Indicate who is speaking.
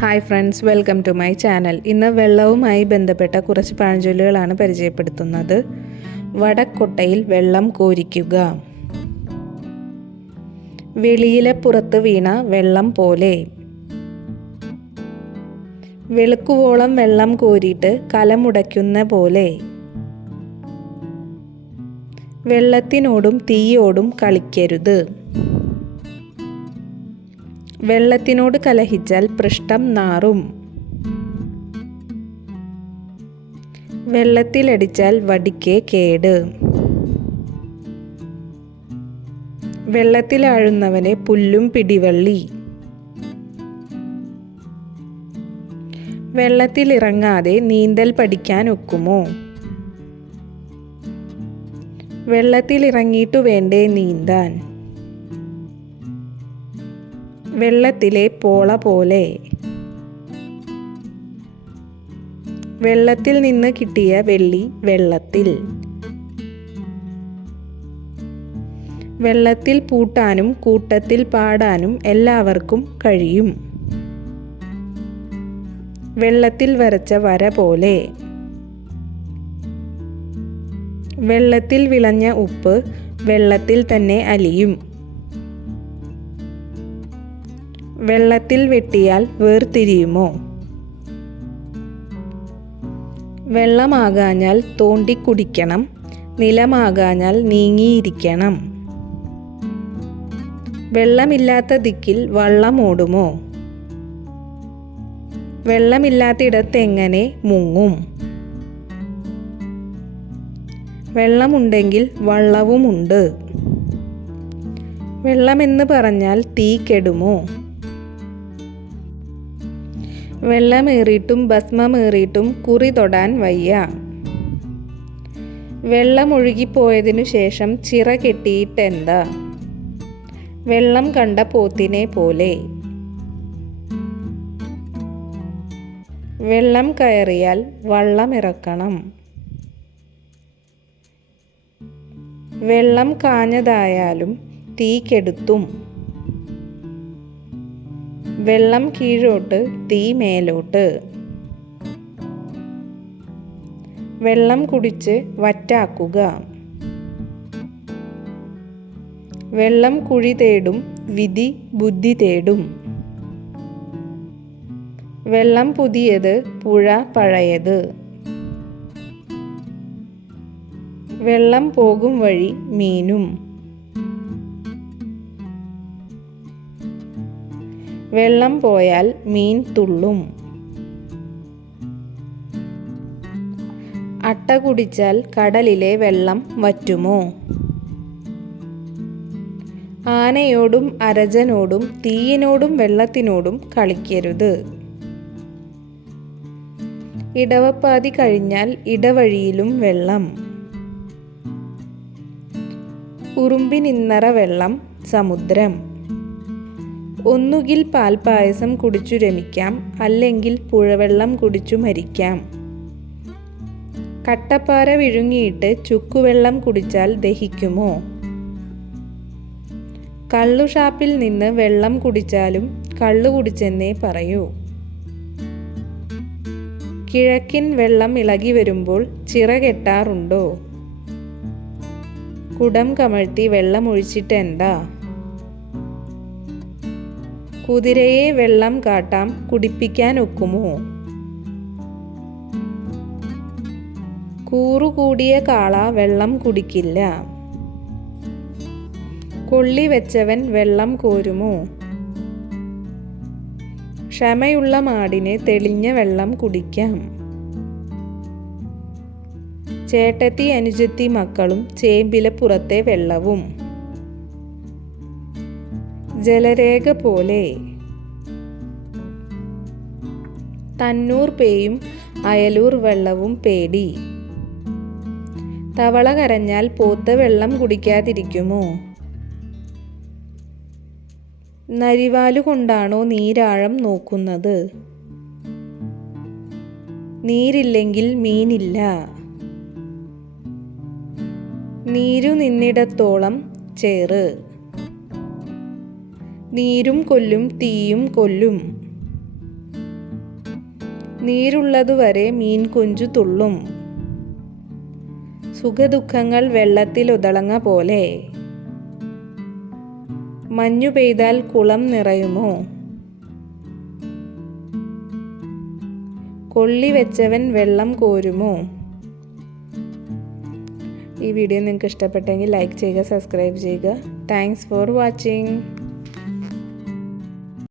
Speaker 1: Hi friends welcome to my channel. ഇന്ന് വെള്ളവുമായി ബന്ധപ്പെട്ട കുറച്ച് പഴഞ്ചൊല്ലുകളാണ് പരിചയപ്പെടുത്തുന്നത്. വടക്കൊട്ടയിൽ വെള്ളം കോരിക്കുക. വെളിയിലെ പുറത്ത് വീണ വെള്ളം പോലെ. വെളുക്കുവോളം വെള്ളം കോരിയിട്ട് കലമുടയ്ക്കുന്ന പോലെ. വെള്ളത്തിനോടും തീയോടും കളിക്കരുത്. വെള്ളത്തിനോട് കലഹിച്ചാൽ പൃഷ്ഠം നാറും. വെള്ളത്തിലടിച്ചാൽ വടിക്ക് കേട്. വെള്ളത്തിലാഴുന്നവനെ പുല്ലും പിടിവള്ളി. വെള്ളത്തിലിറങ്ങാതെ നീന്തൽ പഠിക്കാൻ ഒക്കുമോ? വെള്ളത്തിലിറങ്ങിയിട്ടു വേണ്ടേ നീന്താൻ? വെള്ളത്തിലെ പോള പോലെ. വെള്ളത്തിൽ നിന്ന് കിട്ടിയ വെള്ളി വെള്ളത്തിൽ. വെള്ളത്തിൽ പൂട്ടാനും കൂട്ടത്തിൽ പാടാനും എല്ലാവർക്കും കഴിയും. വെള്ളത്തിൽ വരച്ച വര പോലെ. വെള്ളത്തിൽ വിളഞ്ഞ ഉപ്പ് വെള്ളത്തിൽ തന്നെ അലിയും. വെള്ളത്തിൽ വെട്ടിയാൽ വേർതിരിയുമോ? വെള്ളമാകാഞ്ഞാൽ തോണ്ടി കുടിക്കണം നിലമാകാഞ്ഞാൽ നീങ്ങിയിരിക്കണം. വെള്ളമില്ലാത്ത ദിക്കിൽ വള്ളം ഓടുമോ? വെള്ളമില്ലാത്തിടത്തെങ്ങനെ മുങ്ങും? വെള്ളമുണ്ടെങ്കിൽ വള്ളവുമുണ്ട്. വെള്ളമെന്ന് പറഞ്ഞാൽ തീ കെടുമോ? വെള്ളമേറിയിട്ടും ഭസ്മമേറിയിട്ടും കുറി തൊടാൻ വയ്യ. വെള്ളമൊഴുകിപ്പോയതിനു ശേഷം ചിറ കെട്ടിയിട്ടെന്താ? വെള്ളം കണ്ട പോത്തിനെ പോലെ. വെള്ളം കയറിയാൽ വള്ളമിറക്കണം വെള്ളം കാഞ്ഞതായാലും തീ കെടുത്തും. വെള്ളം കീഴോട്ട് തീ മേലോട്ട്. വെള്ളം കുടിച്ച് വറ്റാക്കുക. വെള്ളം കുഴി തേടും വിധി ബുദ്ധി തേടും. വെള്ളം പുതിയത് പുഴ പഴയത്. വെള്ളം പോകും വഴി മീനും. വെള്ളം പോയാൽ മീൻ തുള്ളും. അട്ട കുടിച്ചാൽ കടലിലെ വെള്ളം വറ്റുമോ? ആനയോടും അരജനോടും തീയിനോടും വെള്ളത്തിനോടും കളിക്കരുത്. ഇടവപ്പാതി കഴിഞ്ഞാൽ ഇടവഴിയിലും വെള്ളം. ഉറുമ്പിനിന്നറ വെള്ളം സമുദ്രം. ഒന്നുകിൽ പാൽപ്പായസം കുടിച്ചു രമിക്കാം അല്ലെങ്കിൽ പുഴവെള്ളം കുടിച്ചു മരിക്കാം. കട്ടപ്പാറ വിഴുങ്ങിയിട്ട് ചുക്കുവെള്ളം കുടിച്ചാൽ ദഹിക്കുമോ? കള്ളുഷാപ്പിൽ നിന്ന് വെള്ളം കുടിച്ചാലും കള്ളു കുടിച്ചെന്നേ പറയൂ. കിഴക്കിൻ വെള്ളം ഇളകി വരുമ്പോൾ ചിറ കെട്ടാറുണ്ടോ? കുടം കമഴ്ത്തി വെള്ളം ഒഴിച്ചിട്ടെന്താ? കുതിരയെ വെള്ളം കാട്ടാം കുടിപ്പിക്കാൻ ഒക്കുമോ? കൂറുകൂടിയ കാള വെള്ളം കുടിക്കില്ല. കൊള്ളി വെച്ചവൻ വെള്ളം കോരുമോ? ക്ഷമയുള്ള മാടിനെ തെളിഞ്ഞ വെള്ളം കുടിക്കാം. ചേട്ടത്തി അനുജത്തി മക്കളും ചേമ്പിലപ്പുറത്തെ വെള്ളവും. ജലരേഖ പോലെ. തന്നൂർ പേയും അയലൂർ വെള്ളവും പേടി. തവള കരഞ്ഞാൽ പോത്ത് വെള്ളം കുടിക്കാതിരിക്കുമോ? നരിവാലു കൊണ്ടാണോ നീരാഴം നോക്കുന്നത്? നീരില്ലെങ്കിൽ മീനില്ല. നീരു നിന്നിടത്തോളം ചേറ്. നീരും കൊല്ലും തീയും കൊല്ലും. നീരുള്ളതുവരെ മീൻ കുഞ്ചു തുള്ളും. സുഖദുഃഖങ്ങൾ വെള്ളത്തിൽ ഉതളങ്ങ പോലെ. മഞ്ഞു പെയ്താൽ കുളം നിറയുമോ? കൊള്ളി വെച്ചവൻ വെള്ളം കോരുമോ? ഈ വീഡിയോ നിങ്ങൾക്ക് ഇഷ്ടപ്പെട്ടെങ്കിൽ ലൈക്ക് ചെയ്യുക സബ്സ്ക്രൈബ് ചെയ്യുക. Thanks for watching